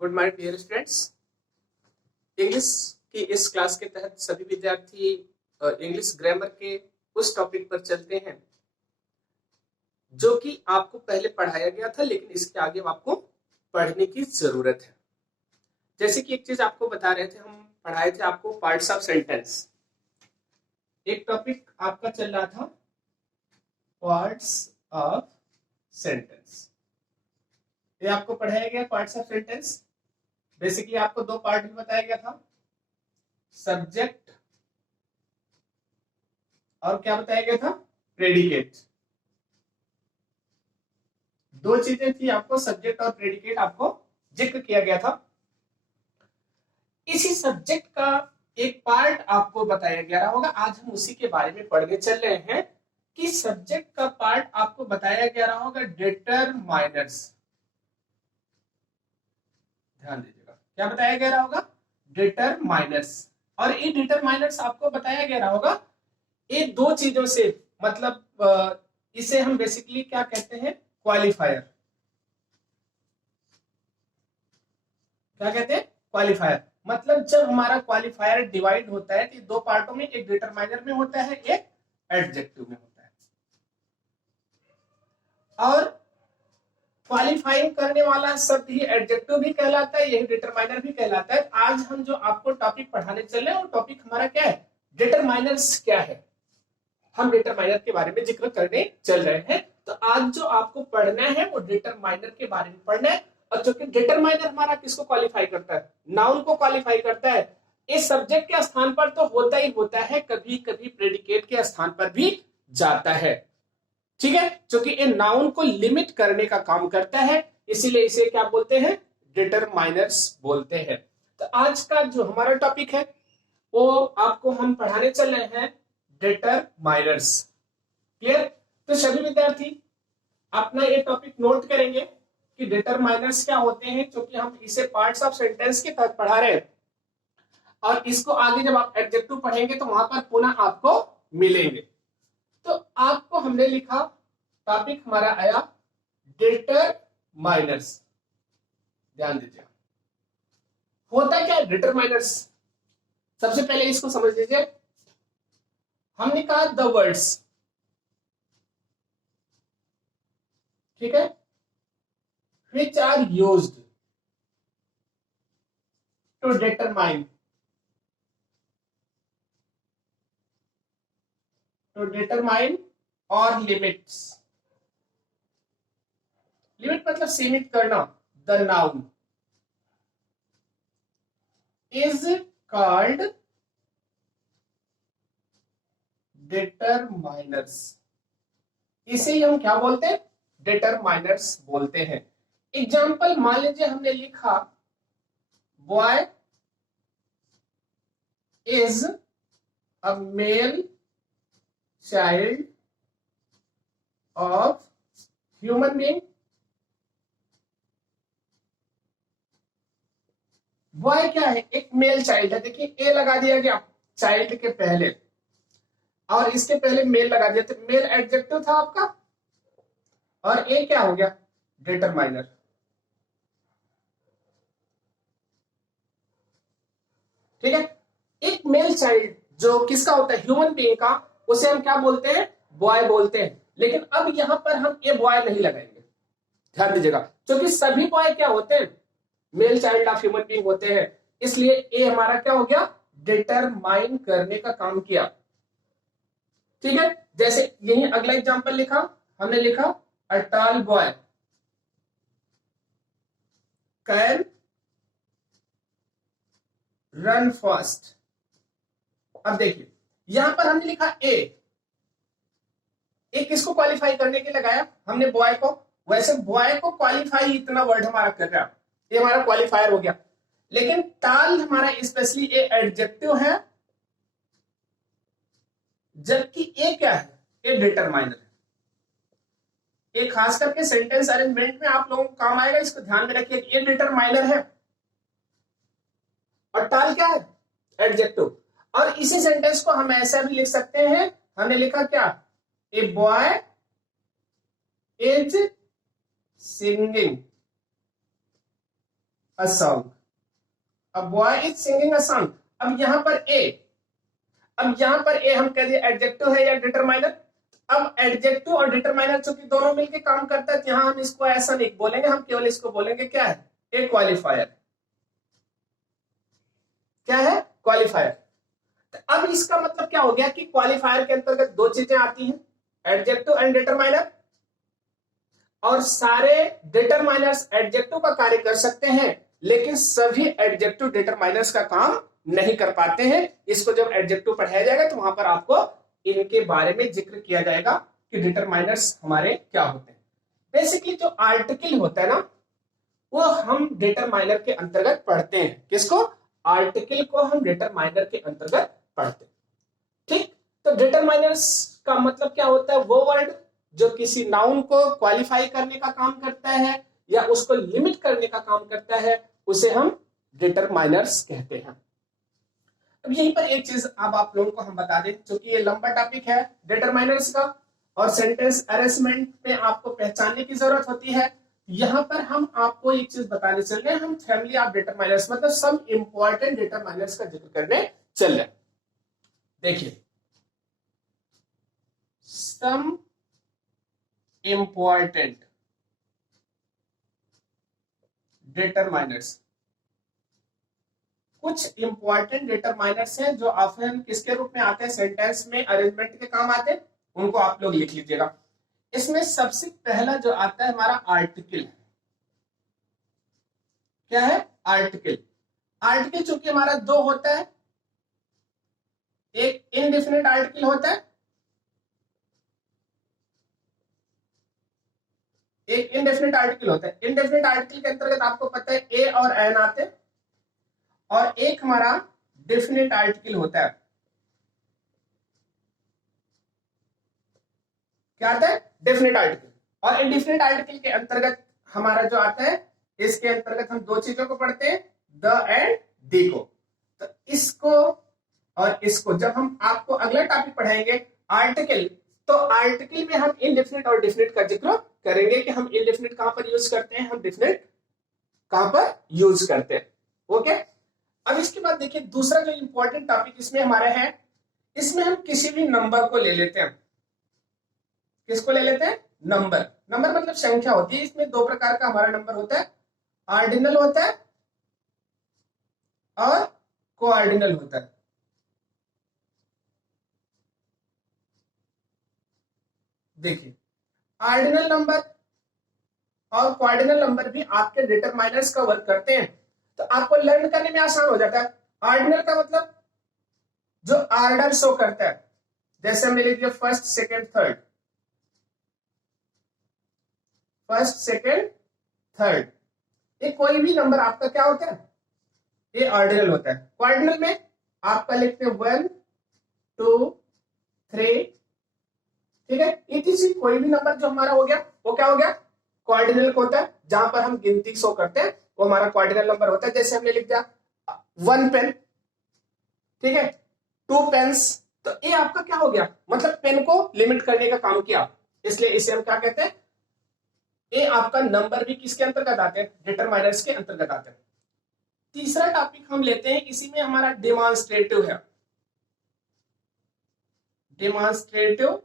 Good morning dear students. English की इस class के तहत सभी विद्यार्थी इंग्लिश ग्रामर के उस टॉपिक पर चलते हैं जो कि आपको पहले पढ़ाया गया था, लेकिन इसके आगे आपको पढ़ने की जरूरत है। जैसे कि एक चीज आपको बता रहे थे, हम पढ़ाए थे आपको पार्ट्स ऑफ सेंटेंस। एक टॉपिक आपका चल रहा था पार्ट्स ऑफ सेंटेंस। ये आपको पढ़ाया गया पार्ट्स ऑफ सेंटेंस। बेसिकली आपको दो पार्ट में बताया गया था, सब्जेक्ट और क्या बताया गया था, प्रेडिकेट। दो चीजें थी, आपको सब्जेक्ट और प्रेडिकेट आपको जिक्र किया गया था। इसी सब्जेक्ट का एक पार्ट आपको बताया गया होगा। आज हम उसी के बारे में पढ़ने चल रहे हैं कि सब्जेक्ट का पार्ट आपको बताया गया होगा डिटरमाइनर्स। ध्यान दीजिएगा, क्या बताया गया होगा, डिटरमाइनर्स। और ये डिटरमाइनर्स आपको बताया गया होगा ये दो चीजों से, मतलब इसे हम बेसिकली क्या कहते हैं, क्वालिफायर। क्या कहते हैं, क्वालिफायर। मतलब जब हमारा क्वालिफायर डिवाइड होता है तो दो पार्टों में, एक डिटरमाइनर में होता है, एक एडजेक्टिव में होता है। और क्वालिफाइंग करने वाला शब्द ही एडजेक्टिव भी कहलाता है, यही डिटरमाइनर भी कहलाता है। आज हम जो आपको टॉपिक पढ़ाने चल रहे हैं वो टॉपिक हमारा क्या है, डिटरमाइनर्स क्या है। हम डिटरमाइनर के बारे में जिक्र करने चल रहे हैं। तो आज जो आपको पढ़ना है वो डिटरमाइनर के बारे में पढ़ना है। और चूंकि डिटरमाइनर हमारा किसको क्वालिफाई करता है, नाउन को क्वालिफाई करता है। इस सब्जेक्ट के स्थान पर तो होता ही होता है, कभी कभी प्रेडिकेट के स्थान पर भी जाता है। ठीक है, क्योंकि ये नाउन को लिमिट करने का काम करता है, इसीलिए इसे क्या बोलते हैं, डिटरमाइनर्स बोलते हैं। तो आज का जो हमारा टॉपिक है वो आपको हम पढ़ाने चल रहे हैं डिटरमाइनर्स। क्लियर? तो सभी विद्यार्थी अपना ये टॉपिक नोट करेंगे कि डिटरमाइनर्स क्या होते हैं, क्योंकि हम इसे पार्ट्स ऑफ सेंटेंस के तहत पढ़ा रहे हैं। और इसको आगे जब आप एडजेक्टिव पढ़ेंगे तो वहां पर पुनः आपको मिलेंगे। तो आपको हमने लिखा, टॉपिक हमारा आया डिटरमाइनर्स। ध्यान दीजिए, होता क्या है डिटरमाइनर्स। सबसे पहले इसको समझ लीजिए। हमने कहा द वर्ड्स, ठीक है, which are used to determine or limits। Limit मतलब सीमित करना। The noun is called determiners. इसे ही हम क्या बोलते हैं, डिटरमाइनर्स बोलते हैं। एग्जाम्पल मान लीजिए हमने लिखा boy is a male child of human being. Boy क्या है, एक मेल चाइल्ड है। देखिए ए लगा दिया गया चाइल्ड के पहले, और इसके पहले मेल लगा दिया, तो मेल एडजेक्टिव था आपका, और ए क्या हो गया, डिटरमाइनर। ठीक है, एक मेल चाइल्ड जो किसका होता है, ह्यूमन बीइंग का, उसे हम क्या बोलते हैं, बॉय बोलते हैं। लेकिन अब यहां पर हम ए बॉय नहीं लगाएंगे। ध्यान दीजिएगा, क्योंकि सभी बॉय क्या होते हैं, male child of human being होते हैं। इसलिए ए हमारा क्या हो गया, डिटरमाइन करने का काम किया। ठीक है, जैसे यही अगला एग्जांपल लिखा, हमने लिखा a tall boy can run fast. अब देखिए यहां पर हमने लिखा ए किसको क्वालिफाई करने के लगाया, हमने बॉय को। वैसे बॉय को क्वालिफाई इतना वर्ड हमारा कर रहा है, ये हमारा क्वालिफायर हो गया। लेकिन टाल हमारा स्पेशली ए एडजेक्टिव है, जबकि ए क्या है, ए डिटरमाइनर है। ये खास करके सेंटेंस अरेंजमेंट में आप लोगों को काम आएगा, इसको ध्यान में रखिए। ये डिटरमाइनर है और टाल क्या है, एडजेक्टिव। और इसी सेंटेंस को हम ऐसा भी लिख सकते हैं, हमने लिखा क्या, a boy is singing a song, a boy is singing a song. अब यहां पर ए, अब यहां पर ए हम कह दिए एडजेक्टिव है या डिटरमाइनर। अब एडजेक्टिव और डिटरमाइनर चूंकि दोनों मिलकर काम करता है, यहां हम इसको ऐसा नहीं बोलेंगे, हम केवल इसको बोलेंगे क्या है, ए क्वालिफायर। क्या है, क्वालिफायर। तो अब इसका मतलब क्या हो गया कि क्वालिफायर के अंतर्गत दो चीजें आती हैं, एडजेक्टिव एंड डिटरमाइनर। और सारे डिटरमाइनर्स एडजेक्टिव का कार्य कर सकते हैं, लेकिन सभी एडजेक्टिव डिटरमाइनर्स का काम नहीं कर पाते हैं। इसको जब एडजेक्टिव पढ़ाया जाएगा तो वहां पर आपको इनके बारे में जिक्र किया जाएगा कि डिटरमाइनर्स हमारे क्या होते हैं। बेसिकली जो आर्टिकल होता है ना, वो हम डिटरमाइनर के अंतर्गत पढ़ते हैं। किसको, आर्टिकल को हम डिटरमाइनर के अंतर्गत पढ़ते हैं। ठीक, तो डिटरमाइनर्स का मतलब क्या होता है, वो वर्ड जो किसी नाउन को क्वालिफाई करने का काम करता है या उसको लिमिट करने का काम करता है, उसे हम डिटरमाइनर्स कहते हैं। अब यहीं पर एक चीज अब आप लोगों को हम बता दें, क्योंकि ये लंबा टॉपिक है डिटरमाइनर्स का और सेंटेंस अरेंजमेंट में आपको पहचानने की जरूरत होती है। यहां पर हम आपको एक चीज बताने चल रहे हैं, हम फैमिली ऑफ डिटरमाइनर्स मतलब सम इंपॉर्टेंट डिटरमाइनर्स का जिक्र करने चल रहे हैं। देखिए, सम इंपॉर्टेंट डिटरमाइनर्स, कुछ इंपॉर्टेंट डिटरमाइनर्स हैं जो ऑप्शन किसके रूप में आते हैं, सेंटेंस में अरेंजमेंट के काम आते हैं, उनको आप लोग लिख लीजिएगा। इसमें सबसे पहला जो आता है हमारा आर्टिकल। क्या है, आर्टिकल। आर्टिकल चूंकि हमारा दो होता है, एक इनडेफिनिट आर्टिकल होता है, एक इनडेफिनिट आर्टिकल होता है। इनडेफिनिट आर्टिकल के अंतर्गत आपको पता है ए और एन आते हैं, और एक हमारा डेफिनिट आर्टिकल होता है। क्या आता है, डेफिनिट आर्टिकल। और इनडेफिनिट आर्टिकल के अंतर्गत हमारा जो आता है, इसके अंतर्गत हम दो चीजों को पढ़ते हैं, द एंड दी को। तो इसको और इसको जब हम आपको अगला टॉपिक पढ़ाएंगे आर्टिकल, तो आर्टिकल में हम इनडेफिनिट और डेफिनिट का जिक्र करेंगे कि हम इनडेफिनिट कहां पर यूज करते हैं, हम डेफिनिट कहां पर यूज करते हैं। ओके, अब इसके बाद देखिए दूसरा जो इंपॉर्टेंट टॉपिक इसमें हमारा है, इसमें हम किसी भी नंबर को ले लेते हैं। किसको ले लेते हैं, नंबर। नंबर मतलब संख्या होती है। इसमें दो प्रकार का हमारा नंबर होता है, ऑर्डिनल होता है और कोऑर्डिनल होता है। देखिए, ऑर्डिनल नंबर और कोऑर्डिनल नंबर भी आपके डिटरमाइनर्स का वर्क करते हैं, तो आपको लर्न करने में आसान हो जाता है। ऑर्डिनल का मतलब जो ऑर्डर शो करता है, जैसे हमने लिख दिया first second third, first second third, ये कोई भी नंबर आपका क्या होता है, ये ऑर्डिनल होता है। कोऑर्डिनल में आपका लिखते हैं 1 2 3, ठीक है। इसी कोई भी नंबर जो हमारा हो गया वो क्या हो गया, कोऑर्डिनल होता है। जहां पर हम गिनती शो करते हैं वो हमारा कोऑर्डिनल नंबर होता है। जैसे हमने लिख दिया 1 पेन, ठीक है, 2 पेन्स, तो ये आपका क्या हो गया, मतलब पेन को लिमिट करने का काम किया, इसलिए इसे हम क्या कहते हैं, ये आपका नंबर भी किसके अंतर्गत आते हैं, डिटरमाइनर्स के अंतर्गत आते हैं। तीसरा टॉपिक हम लेते हैं, इसी में हमारा डेमोन्स्ट्रेटिव है, डेमोन्स्ट्रेटिव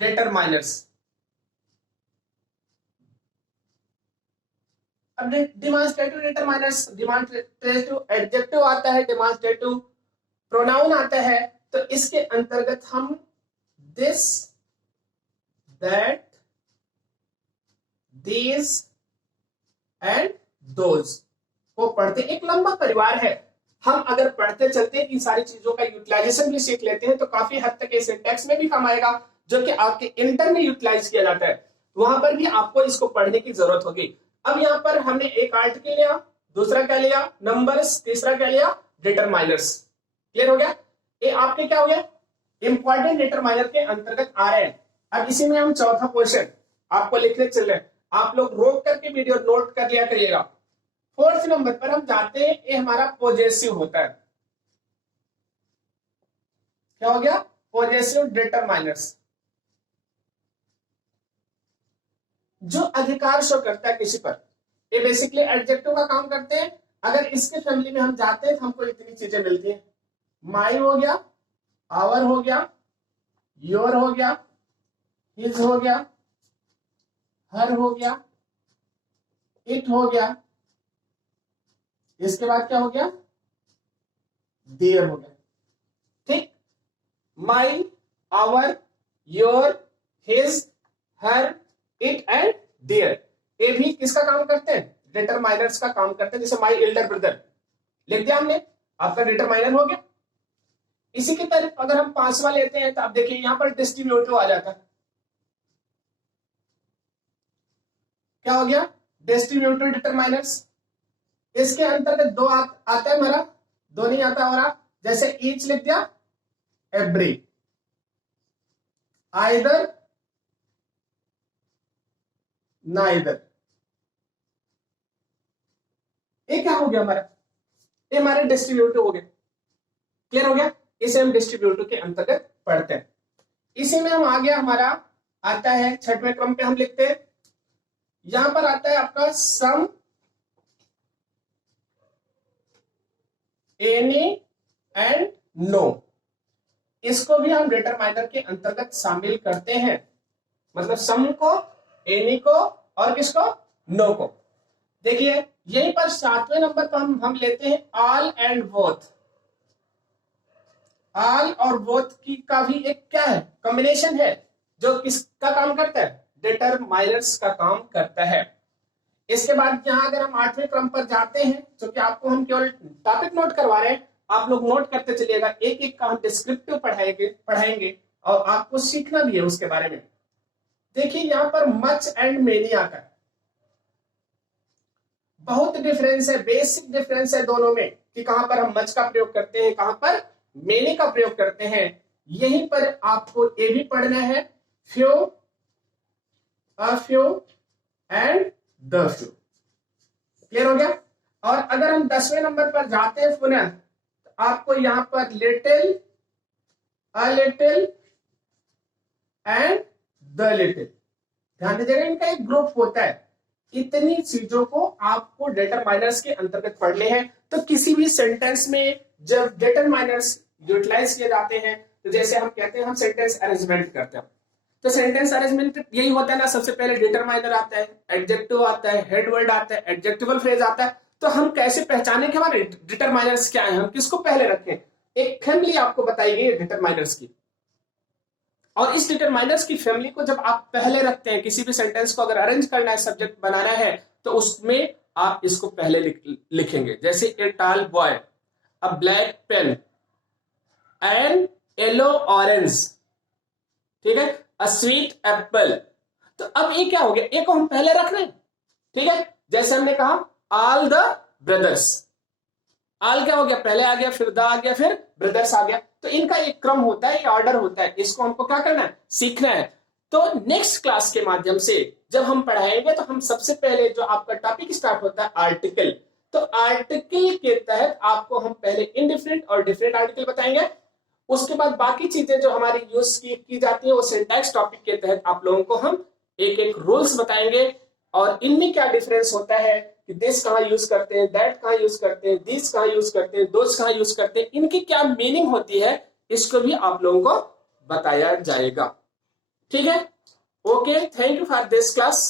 डिटरमाइनर्स। अब डेमोन्स्ट्रेटिव डिटरमाइनर्स, डेमोन्स्ट्रेटिव एडजेक्टिव आता है, डेमोन्स्ट्रेटिव प्रोनाउन आता है, तो इसके अंतर्गत हम this, that, these and those को पढ़ते। एक लंबा परिवार है, हम अगर पढ़ते चलते हैं इन सारी चीजों का यूटिलाइजेशन भी सीख लेते हैं, तो काफी हद तक सिंटैक्स में भी काम आएगा, जो कि आपके इंटर में यूटिलाइज किया जाता है, वहां पर भी आपको इसको पढ़ने की जरूरत होगी। अब यहाँ पर हमने एक आर्टिकल लिया, दूसरा क्या लिया, नंबर्स, तीसरा क्या लिया, डिटरमाइनर्स। क्लियर हो गया, ये आपके क्या हो गया, इंपॉर्टेंट डिटरमाइनर के अंतर्गत आ रहे हैं। अब इसी में हम चौथा क्वेश्चन आपको लिखने चल रहे हैं, आप लोग रोक करके वीडियो नोट कर लिया करिएगा। फोर्थ नंबर पर हम जाते हैं, ये हमारा पॉजेसिव होता है। क्या हो गया, पॉजेसिव डिटरमाइनर्स, जो अधिकार शो करता है किसी पर। ये बेसिकली एडजेक्टिव का काम करते हैं। अगर इसके फैमिली में हम जाते हैं तो हमको इतनी चीजें मिलती हैं। माई हो गया, आवर हो गया, योर हो गया, हिज हो गया, हर हो गया, इट हो गया, इसके बाद क्या हो गया, देयर हो गया। ठीक, my, our, your, his, her, it and there, ये भी किसका काम करते हैं, डिटरमाइनर्स का काम करते हैं। जैसे माई एल्डर ब्रदर लिख दिया हमने, आपका डिटरमाइनर हो गया। इसी की तरफ अगर हम पांचवा लेते हैं तो आप देखिए यहां पर डिस्ट्रीब्यूटिव आ जाता है। क्या हो गया, डिस्ट्रीब्यूटिव डिटरमाइनर्स। इसके अंतर्गत दो आता है हमारा, दो नहीं आता हमारा। जैसे ईच लिख दिया, एवरी, आइदर, नाइदर। ये क्या हो गया हमारा, ये हमारे डिस्ट्रीब्यूटिव हो गया। क्लियर हो गया, इसे हम डिस्ट्रीब्यूटिव के अंतर्गत पढ़ते हैं। इसी में हम आ गया, हमारा आता है छठवें क्रम पे हम लिखते हैं। यहां पर आता है आपका सम, एनी एंड नो। इसको भी हम डिटरमाइनर के अंतर्गत शामिल करते हैं। मतलब सम को, एनी को और किसको, नो को। देखिए यहीं पर सातवें नंबर पर हम लेते हैं ऑल एंड बोथ। ऑल और बोथ की का भी एक क्या है, कॉम्बिनेशन है, जो किसका काम करता है, डिटरमाइनर्स का काम करता है। इसके बाद यहां अगर हम आठवें क्रम पर जाते हैं, क्योंकि आपको हम केवल टॉपिक नोट करवा रहे हैं, आप लोग नोट करते चलिएगा, एक एक का हम डिस्क्रिप्टिव पढ़ाएंगे और आपको सीखना भी है उसके बारे में। देखिए यहां पर मच एंड मेनी आता है। बहुत डिफरेंस है, बेसिक डिफरेंस है दोनों में, कि कहां पर हम मच का प्रयोग करते हैं, कहां पर मेनी का प्रयोग करते हैं। यहीं पर आपको ये भी पढ़ना है, few, a few and the few. Clear हो गया। और अगर हम 10वें नंबर पर जाते हैं पुनः, तो आपको यहां पर little, a little and the little, ध्यान दीजिएगा, इनका एक ग्रुप होता है। इतनी चीजों को आपको डिटरमाइनर्स के अंतर्गत पढ़ने हैं। तो किसी भी सेंटेंस में जब डिटरमाइनर्स यूटिलाइज किए जाते हैं, तो जैसे हम कहते हैं हम सेंटेंस अरेंजमेंट करते हैं, तो सेंटेंस अरेंजमेंट यही होता है ना, सबसे पहले डिटरमाइनर आता है, एडजेक्टिव आता है, हेड वर्ड आता है, एडजेक्टिवल फ्रेज आता है। तो हम कैसे पहचाने कि हमारे डिटरमाइनर्स क्या है, हम किसको पहले रखें। एक फैमिली आपको बताई गई है डिटरमाइनर्स की, और इस डिटरमाइनर्स की फैमिली को जब आप पहले रखते हैं, किसी भी सेंटेंस को अगर अरेंज करना है, सब्जेक्ट बनाना है, तो उसमें आप इसको पहले लिखेंगे। जैसे a tall boy, a black pen, an yellow orange, ठीक है, अ स्वीट एप्पल। तो अब ये क्या हो गया, एक को हम पहले रख रहे हैं, ठीक है। जैसे हमने कहा ऑल द ब्रदर्स, ऑल क्या हो गया, पहले आ गया, फिर द आ गया, फिर ब्रदर्स आ गया। तो इनका एक क्रम होता है, ऑर्डर होता है, इसको हमको क्या करना है, सीखना है। तो नेक्स्ट क्लास के माध्यम से जब हम पढ़ाएंगे, तो हम सबसे पहले जो आपका टॉपिक स्टार्ट होता है आर्टिकल, तो आर्टिकल के तहत आपको हम पहले इनडिफरेंट और डिफरेंट आर्टिकल बताएंगे। उसके बाद बाकी चीजें जो हमारी यूज की जाती है, वो सिंटैक्स टॉपिक के तहत आप लोगों को हम एक एक रूल्स बताएंगे, और इनमें क्या डिफरेंस होता है, कि दिस कहाँ यूज करते हैं, दैट कहाँ यूज करते हैं, दिस कहाँ यूज करते हैं, दोस कहाँ यूज करते हैं, इनकी क्या मीनिंग होती है, इसको भी आप लोगों को बताया जाएगा। ठीक है, okay, thank you for this class.